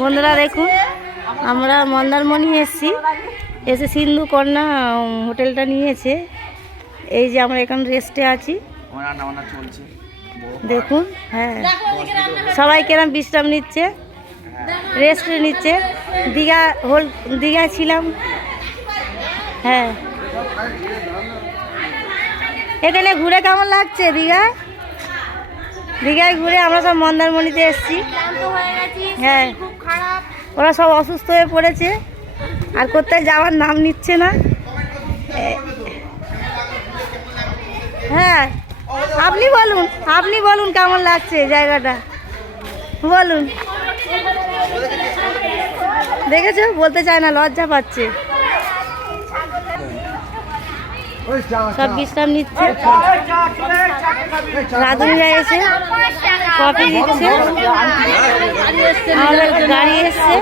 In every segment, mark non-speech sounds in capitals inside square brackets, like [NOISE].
বন্ধুরা দেখুন আমরা মন্দারমণি এসেছি। এসে সিন্ধু কন্যা হোটেলটা নিয়েছে। এই যে আমরা এখানে রেস্টে আছি। দেখুন হ্যাঁ। সবাই কেরাম বিশ্রাম নিচ্ছে? রেস্ট নিচ্ছে। দীঘা হোল দীঘায় ছিলাম। হ্যাঁ। এখানে ঘুরে কেমন লাগছে দীঘা? দীঘায় ঘুরে আমরা সব মন্দারমণিতে এসেছি। হ্যাঁ ওরা সব অসুস্থ হয়ে পড়েছে। আর কোথায় যাওয়ার নাম নিচ্ছে না। হ্যাঁ আপনি বলুন আপনি বলুন কেমন লাগছে জায়গাটা? বলুন। দেখেছ? বলতে চায় না, লজ্জা পাচ্ছে। সব বিশ্রাম নিচ্ছে। রাধুনিরা এসে কফি দিচ্ছে। আমাদের গাড়ি এসছে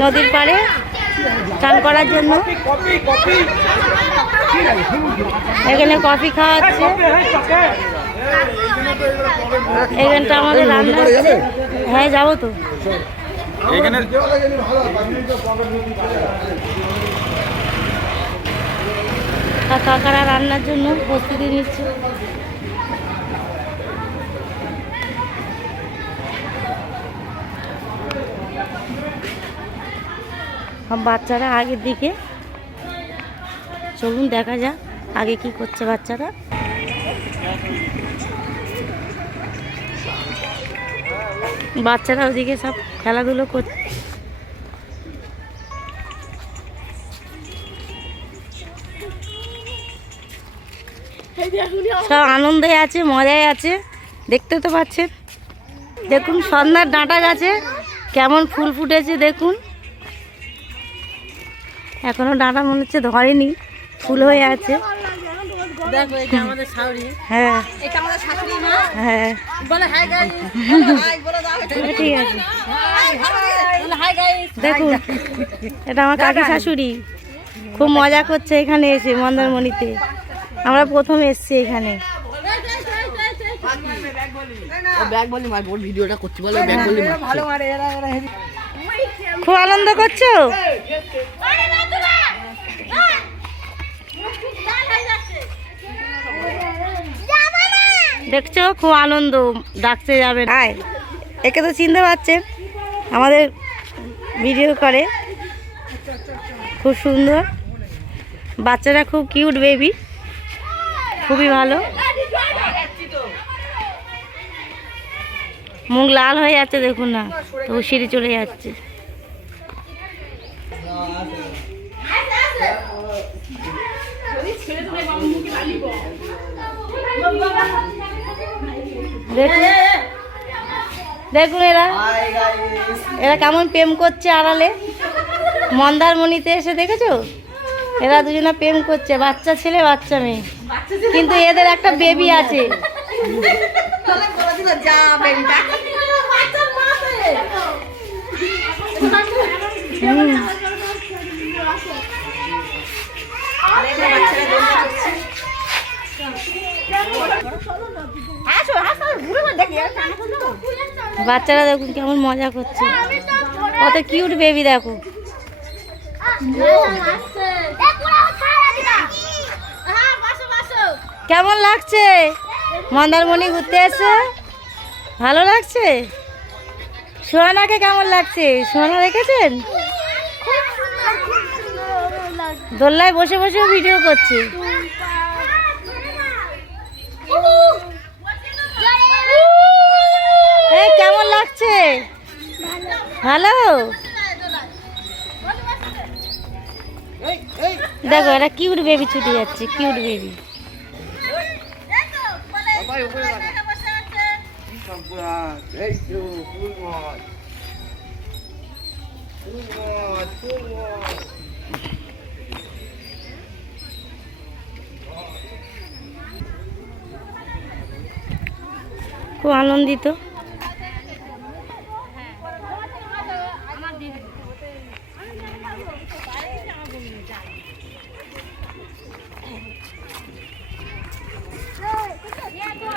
নদীর পাড়ে চান করার জন্য। এখানে কফি খাওয়াচ্ছে। এখানটা আমাদের রান্না। হ্যাঁ যাব তো। এখানে আর কাকারা রান্নার জন্য প্রস্তুতি নিচ্ছে। বাচ্চারা আগের দিকে। চলুন দেখা যাক আগে কি করছে বাচ্চারা। বাচ্চারা ওদিকে সব খেলাধুলো করছে। সব আনন্দে আছে মজায় আছে। দেখতে তো পাচ্ছেন। দেখুন সন্ধ্যার ডাঁটা গাছে কেমন ফুল ফুটেছে দেখুন। এখনও ডাঁটা মনে হচ্ছে ধরেনি ফুল হয়ে আছে। হ্যাঁ। হ্যাঁ। [LAUGHS] ঠিক আছে। দেখুন [LAUGHS] এটা আমার কাকি শাশুড়ি। খুব মজা করছে এখানে এসে মন্দারমণিতে। আমরা প্রথম এসছি এখানে। ব্যাগ বলি মার বোন ভিডিওটা করছি বলে ব্যাগ বলি ভালো মারে এরা এরা খুব আনন্দ করছ? দেখছ খুব আনন্দ ডাকতে যাবে আয় একে তো চিনতে পারছেন আমাদের ভিডিও করে। খুব সুন্দর। বাচ্চারা খুব কিউট বেবি খুবই ভালো। মুখ লাল হয়ে যাচ্ছে, দেখুন না। তো সিঁড়ি চলে যাচ্ছে। দেখুন এরা। এরা কেমন প্রেম করছে আড়ালে। মন্দারমণিতে এসে দেখেছ? এরা দুজনে প্রেম করছে বাচ্চা ছেলে বাচ্চা মেয়ে। কিন্তু এদের একটা বেবি আছে। বাচ্চারা দেখুন কেমন মজা করছে। কত কিউট বেবি দেখো। কেমন লাগছে? মন্দারমণি ঘুরতে এসে। ভালো লাগছে? সোহানাকে কেমন লাগছে? সোহানা রেখেছেন দোল্লায় বসে বসে ভিডিও করছে। কেমন লাগছে? ভালো? দেখো এটা কিউট বেবি ছুটে যাচ্ছে কিউট বেবি এই তো ফুল মাছ ফুল মাছ ফুল মাছ খুব আনন্দিত কোথায় যাবি বাগান বাড়ি ছেড়ে।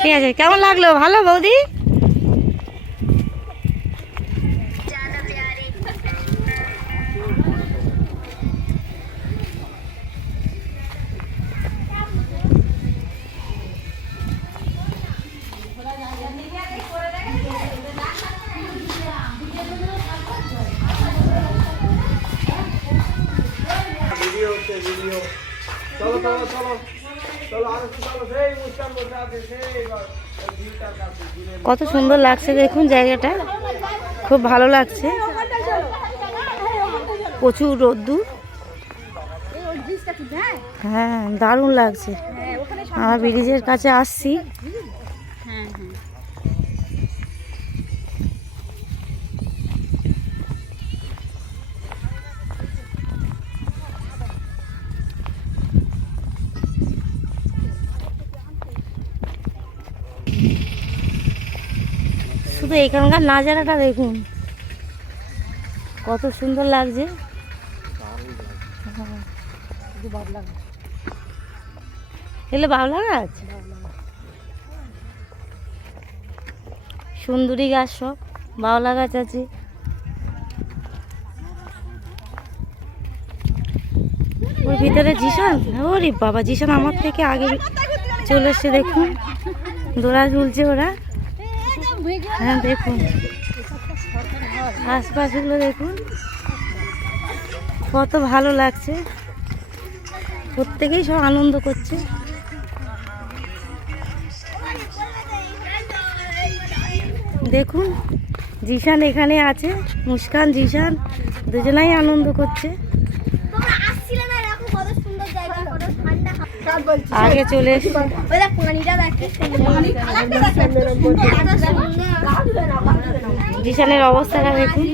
ঠিক আছে কেমন লাগল? ভালো বৌদি? হচ্ছে ভিডিও চলো চলো চলো। কত সুন্দর লাগছে দেখুন জায়গাটা। খুব ভালো লাগছে। প্রচুর রোদ্দুর। হ্যাঁ দারুণ লাগছে। আমার ব্রিজের কাছে আসছি। শুধু এখানকার নাজারাটা দেখুন। কত সুন্দর লাগছে। এগুলো বাবলা গাছ? সুন্দরী গাছ সব, বাবলা গাছ আছে। ওর ভিতরে জিশান? ওরে বাবা, জিশান আমার থেকে আগে চলে এসছে দেখুন। দোড়া ঝুলছে ওরা। হ্যাঁ দেখুন। আশপাশগুলো দেখুন। কত ভালো লাগছে। প্রত্যেকেই সব আনন্দ করছে। দেখুন, জিশান এখানে আছে। মুস্কান, জিশান, দুজনাই আনন্দ করছে তোমরা আসছিলে না দেখো কত সুন্দর জায়গা কত ঠান্ডা আগে চলে জিশানের অবস্থাটা দেখুন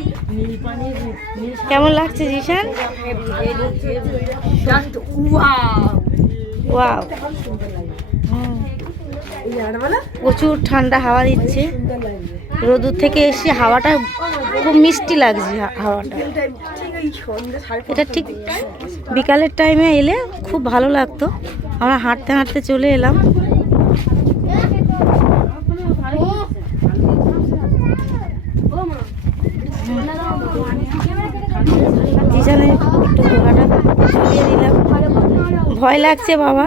কেমন লাগছে জিশান? ওয়াও। প্রচুর ঠান্ডা হাওয়া দিচ্ছে। রোদুর থেকে এসে হাওয়াটা খুব মিষ্টি লাগছে হা- হাওয়াটা। এটা ঠিক বিকালের টাইমে এলে খুব ভালো লাগতো। আমরা হাঁটতে হাঁটতে চলে এলাম। দিলাম। ভয় লাগছে বাবা।